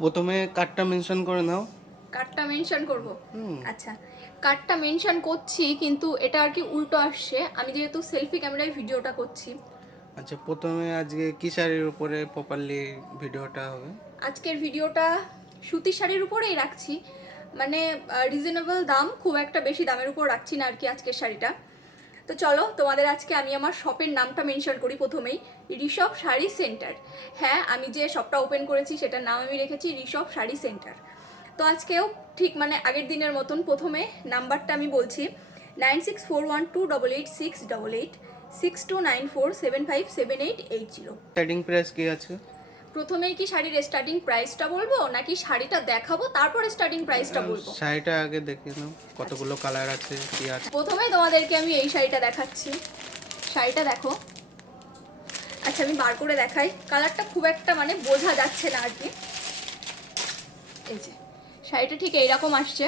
প্রথমে কার্ডটা মেনশন করে নাও। কার্ডটা মেনশন করব? আচ্ছা, কার্ডটা মেনশন করছি, কিন্তু এটা আর কি উল্টো আসছে, আমি যেহেতু সেলফি ক্যামেরায় ভিডিওটা করছি। আচ্ছা, প্রথমে আজকে কি শাড়ির উপরে প্রপারলি ভিডিওটা হবে? আজকের ভিডিওটা সুতির শাড়ির উপরেই রাখছি, মানে রিজনেবল দাম, খুব একটা বেশি দামের উপর রাখছি না আর কি আজকের শাড়িটা। তো চলো তোমাদের আজকে আমি আমার শপের নামটা মেনশন করি প্রথমেই, ঋষভ শাড়ি সেন্টার। হ্যাঁ, আমি যে শপটা ওপেন করেছি সেটার নাম আমি রেখেছি ঋষভ শাড়ি সেন্টার। তো আজকেও ঠিক মানে আগের দিনের মতন প্রথমে নাম্বারটা আমি বলছি, 9641288688, 6294757880। স্টার্টিং প্রাইস কি আছে? প্রথমেই কি শাড়ির স্টার্টিং প্রাইসটা বলবো, নাকি শাড়িটা দেখাবো তারপরে স্টার্টিং প্রাইসটা বলবো? শাড়িটা আগে দেখে নাও, কতগুলো কালার আছে, কি আছে। প্রথমে তোমাদেরকে আমি এই শাড়িটা দেখাচ্ছি, শাড়িটা দেখো। আচ্ছা, আমি বার করে দেখাই, কালারটা খুব একটা মানে বোঝা যাচ্ছে না আর কি। এই যে শাড়িটা ঠিক এইরকম আসছে,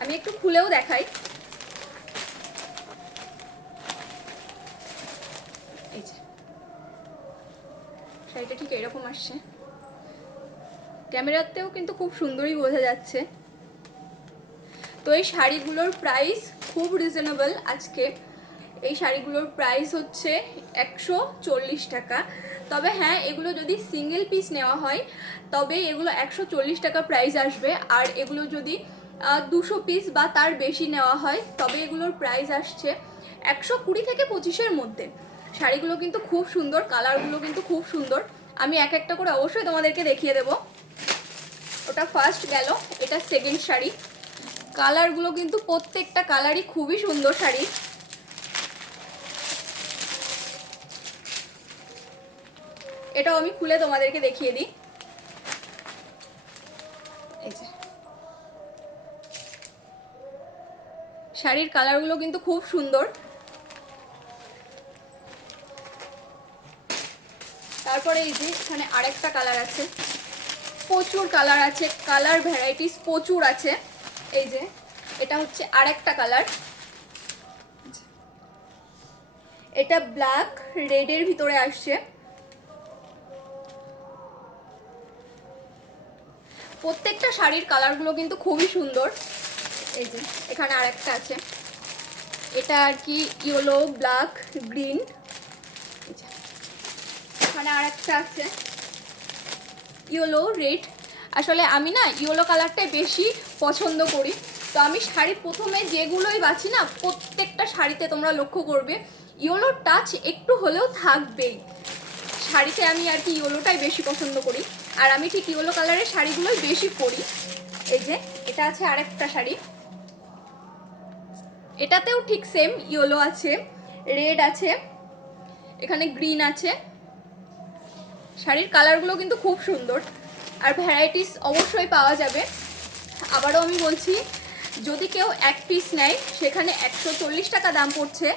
আমি একটু খুলেও দেখাই। এই যে শাড়িটা ঠিক এইরকম আসছে, ক্যামেরাতেও কিন্তু খুব সুন্দরই বোঝা যাচ্ছে। তো এই শাড়িগুলোর প্রাইস খুব রিজনেবল আজকে। এই শাড়িগুলোর প্রাইস হচ্ছে 140 টাকা। তবে হ্যাঁ, এগুলো যদি সিঙ্গেল পিস নেওয়া হয় তবে এগুলো 140 টাকা প্রাইস আসবে, আর এগুলো যদি 200 পিস বা তার বেশি নেওয়া হয় তবে এগুলোর প্রাইস আসছে 120 থেকে 25-এর মধ্যে। শাড়িগুলো কিন্তু খুব সুন্দর, কালারগুলো কিন্তু খুব সুন্দর। আমি এক একটা করে অবশ্যই তোমাদেরকে দেখিয়ে দেবো। ওটা ফার্স্ট গেল, এটা সেকেন্ড শাড়ি। কালারগুলো কিন্তু প্রত্যেকটা কালারই খুবই সুন্দর শাড়ি। এটাও আমি খুলে তোমাদেরকে দেখিয়ে দিই। এই যে শাড়ির কালারগুলো কিন্তু খুব সুন্দর। তারপরে এই যে এখানে আরেকটা কালার আছে, প্রচুর কালার আছে, কালার ভ্যারাইটিস প্রচুর আছে। এই যে এটা হচ্ছে আরেকটা কালার, এটা ব্ল্যাক রেডের ভিতরে আসছে। প্রত্যেকটা শাড়ির কালারগুলো কিন্তু খুবই সুন্দর। এই যে এখানে আরেকটা আছে, এটা আর কি ইয়েলো, ব্ল্যাক, গ্রিন। এখানে আরেকটা আছে ইয়েলো, রেড। আসলে আমি না ইয়েলো কালারটাই বেশি পছন্দ করি। তো আমি শাড়ি প্রথমে যেগুলোই বাছি না, প্রত্যেকটা শাড়িতে তোমরা লক্ষ্য করবে ইয়েলোর টাচ একটু হলেও থাকবেই। শাড়িতে আমি আর কি ইয়েলোটাই বেশি পছন্দ করি, আর আমি ঠিক ইয়েলো কালারের শাড়িগুলোই বেশি পরি। এই যে এটা আছে আরেকটা শাড়ি, এটাতেও ঠিক সেম ইয়েলো আছে, রেড আছে, এখানে গ্রিন আছে। শাড়ির কালারগুলো কিন্তু খুব সুন্দর, আর ভ্যারাইটিস অবশ্যই পাওয়া যাবে। আবারও আমি বলছি, যদি কেউ এক পিস নেয় সেখানে 140 টাকা দাম পড়ছে,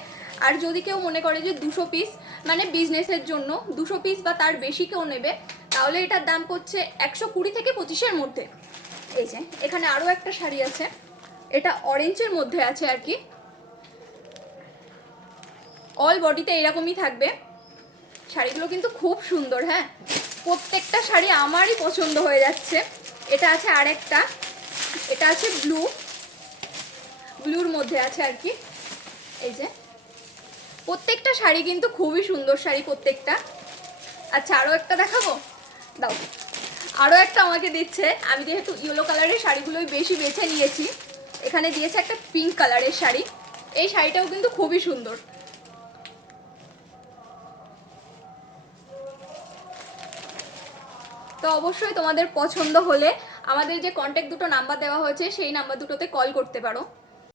আর যদি কেউ মনে করে যে 200 পিস মানে বিজনেসের জন্য 200 পিস বা তার বেশি কেউ নেবে, তাহলে এটার দাম পড়ছে 120 থেকে 25-এর মধ্যে। এই যে এখানে আরও একটা শাড়ি আছে, এটা অরেঞ্জের মধ্যে আছে আর কি, অল বডিতে এরকমই থাকবে। শাড়িগুলো কিন্তু খুব সুন্দর। হ্যাঁ, প্রত্যেকটা শাড়ি আমারই পছন্দ হয়ে যাচ্ছে। এটা আছে আরেকটা, এটা আছে ব্লু, ব্লুর মধ্যে আছে আর কি। এই যে প্রত্যেকটা শাড়ি কিন্তু খুবই সুন্দর শাড়ি প্রত্যেকটা। আচ্ছা, আরও একটা দেখাবো, দাও। আরও একটা আমাকে দিচ্ছে, আমি যেহেতু ইয়েলো কালারের শাড়িগুলোই বেশি বেছে নিয়েছি। এখানে দিয়েছে একটা পিঙ্ক কালারের শাড়ি, এই শাড়িটাও কিন্তু খুবই সুন্দর। তো অবশ্যই তোমাদের পছন্দ হলে আমাদের যে কন্ট্যাক্ট দুটো নাম্বার দেওয়া হয়েছে সেই নাম্বার দুটোতে কল করতে পারো।